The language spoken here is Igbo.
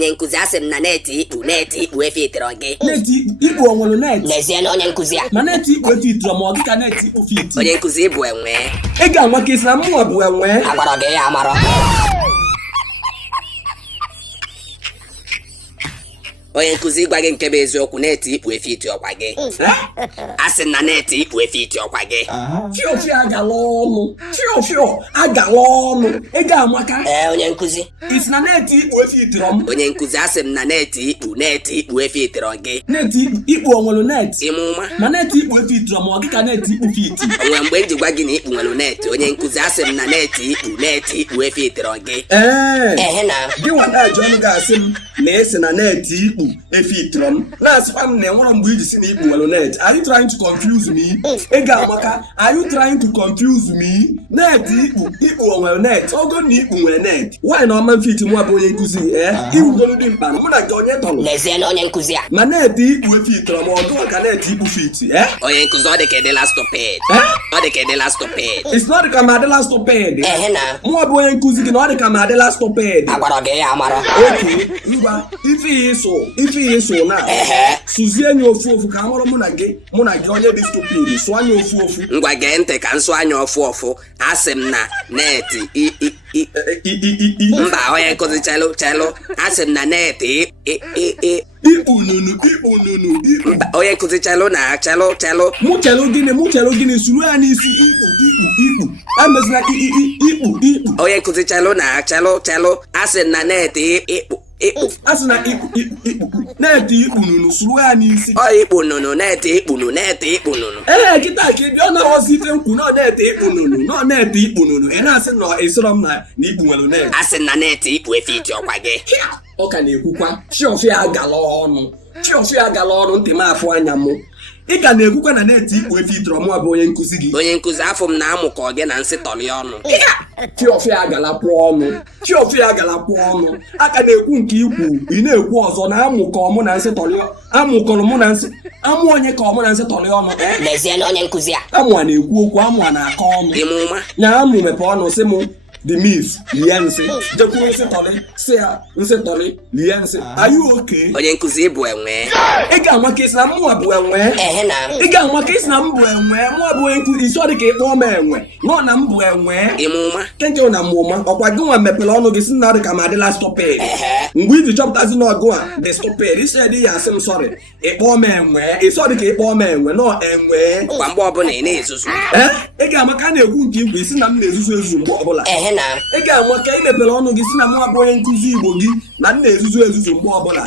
onye nkuzi asị m na neti ikpu efe itọrọ gị. Neti ikpu onwere net. Lezie na onye nkuzi a. Ma neti ikpu efe itọrọ ma ọ gị ka neti ikpu fit. Onye nkuzi bụ enwe. Ị ga-anwa ka isi na mmụọ bụ enwe. Agwara gị ya amarọ. Onye nkuzi gwa gị nke bụ eziokwu neti ikpu efe iti ọkwa gị. Asị na neti ikpu efe iti ọkwa gị. Fio agala ọnụ. Fio agala ọnụ. Ị ga-amaka. Onye nkuzi. Isi na neti ikpu efe itọrọ m. Onye nkuzi asị m na neti ikpu efe itọrọ gị. Neti ikpu onwere net. Ịmụma. Ma neti ikpu efe itọrọ ma ọ gị ka neti ikpu fit. Onwe mgbe m ji gwa gị na ikpu nwere neti, onye nkuzi asị m na neti ikpu efe itọrọ gị. Na. Gị nwa na-ajụ ọnụ ga-asị m na esi na neti ikpu efe itọrọ m. Na-asịkwa m na enwere mgbe iji si na ikpu nwere net. Are you trying to confuse me? Ị ga-amaka. Are you trying to confuse me? Neti ikpu onwere net. Ogo na ikpu nwere net. Why na ọma fit mụ abụ onye nkuzi iwugolu dị mkpa mụ na gị onye tọrọ. Lezie na onye nkuzi a. Ma neti ikpu efe itọrọ ma ọ gụwa ka neti ikpu fit. Onye nkuzi ọ dị ka edela stupid. Ọ dị ka edela stupid. It's not ka ma adịla stupid. Na. Mụ abụ onye nkuzi gị na ọ dị ka ma adịla stupid. Agwara gị ya amarọ. Okay, ngwa ife ịsụ na sụzie anya ofu ka amụrụ mụ na gị onye dị stupid sụọ anya ofu. Ngwa gee ntị ka nsụ anya ofu asị m na neti mba onye nkuzi chelụ asị m na neti ikpu nunu onye nkuzi chelụ mụ chelụ gịnị sụrụ ya n'isi ikpu emezina ikpu onye nkuzi chelụ asị m na neti ikpu asị na ikpu neti ikpu nunu sụrụ ya n'isi ikpu nunu neti ikpu nunu kịta ka ị bịa na-aghọzi ife nkwu nọ neti ikpu nunu ị na-asị na ịsọrọ m na ikpu nwere net. asị na neti ikpu efe iti ọkwa gị. Ọ ka na-ekwukwa chiọfịa agala ọnụ ntị m afụ anya mụ. Ị ka na-ekwukwa na neti ikpu efe itọrọ mụ abụ onye nkuzi gị. Onye nkuzi afọ m na-amụ ka ọ gị na nsị tọrị ọnụ. Chiọfịa agala pụọ ọnụ. Aka na-ekwu nke ikwu ị na-ekwu ọzọ na amụkọrọ mụ na nsị amụ onye ka mụ na nsị tọrị ọnụ. Lezie na onye nkuzi a. Amụ a na-ekwu okwu, amụ a na-akọ ọnụ. Ịmụma. Na amụ mepe ọnụ sị mụ the myth lie nsị jekwuru nsị tọrị sị ya nsị tọrị lie nsị. Are you okay? Onye nkuzi bụ enwe. Ị ga-ama ka isi na mụ bụ enwe. Ị ga-ama ka isi na m bụ enwe. Mụ bụ onye nkuzi isi ọ dị ka ịkpọ m enwe nọ na m bụ enwe. Ịmụma. Kenke na mmụma ọkwa gị nwa mepere ọnụ gị si na ọ dị ka ma adịla stupid. Mgbe iji chọpụtazi na ọgụ a dị stupid isi dị ya asị m sọrị ịkpọ m enwe isi ọ dị ka ịkpọ m enwe nọ enwe. Kwa mgbe ọbụla ị na-ezuzu. Ị ga-ama ka a na-ekwu nke igwe isi na m na-ezuzu mgbe ọbụla. Ị ga-ama ka ị mepere ọnụ gị si na mụ abụ onye nkuzi Igbo gị na m na-ezuzu mgbe ọbụla.